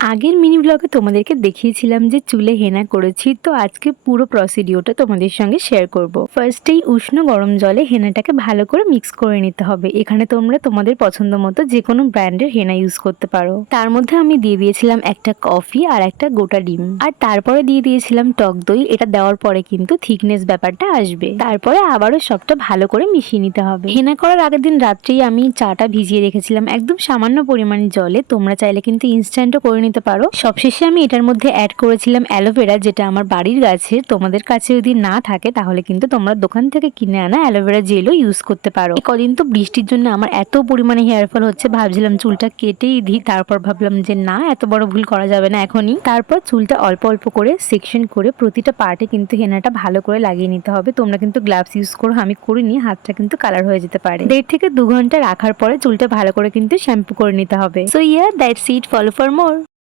আগের মিনি ব্লগে তোমাদেরকে দেখিয়েছিলাম যে চুলে হেনা করেছি, তো আজকে পুরো প্রসিডিওরটা তোমাদের সঙ্গে শেয়ার করব। ফার্স্টেই উষ্ণ গরম জলে হেনাটাকে ভালো করে মিক্স করে নিতে হবে। এখানে তোমরা তোমাদের পছন্দ মতো যে কোনো ব্র্যান্ডের হেনা ইউজ করতে পারো। তার মধ্যে আমি দিয়ে দিয়েছিলাম একটা কফি আর একটা গোটা ডিম, আর তারপরে দিয়ে দিয়েছিলাম টক দই। এটা দেওয়ার পরে কিন্তু থিকনেস ব্যাপারটা আসবে। তারপরে আবারও সবটা ভালো করে মিশিয়ে নিতে হবে। হেনা করার আগের দিন রাত্রেই আমি চাটা ভিজিয়ে রেখেছিলাম একদম সামান্য পরিমাণে জলে। তোমরা চাইলে কিন্তু ইনস্ট্যান্টও করে নিতে পারো। সবশেষে আমি এটার মধ্যে অ্যাড করেছিলাম অ্যালোভেরা, যেটা আমার বাড়ির গাছের। তোমাদের কাছে যদি না থাকে তাহলে কিন্তু তোমরা দোকান থেকে কিনে আনা অ্যালোভেরা জেলও ইউজ করতে পারো। কদিন তো বৃষ্টির জন্য আমার এত পরিমাণে হেয়ার ফল হচ্ছে, ভাবছিলাম চুলটা কেটেই দিই। তারপর ভাবলাম যে না, এত বড় ভুল করা যাবে না এখনই। তারপর চুলটা অল্প অল্প করে সেকশন করে প্রতিটা পার্টে কিন্তু হেনাটা ভালো করে লাগিয়ে নিতে হবে। তোমরা কিন্তু গ্লাভস ইউজ করো, আমি করিনি, হাতটা কিন্তু কালার হয়ে যেতে পারে। 1.5 থেকে 2 ঘন্টা রাখার পরে চুলটা ভালো করে কিন্তু শ্যাম্পু করে নিতে হবে। So that's it, follow for more.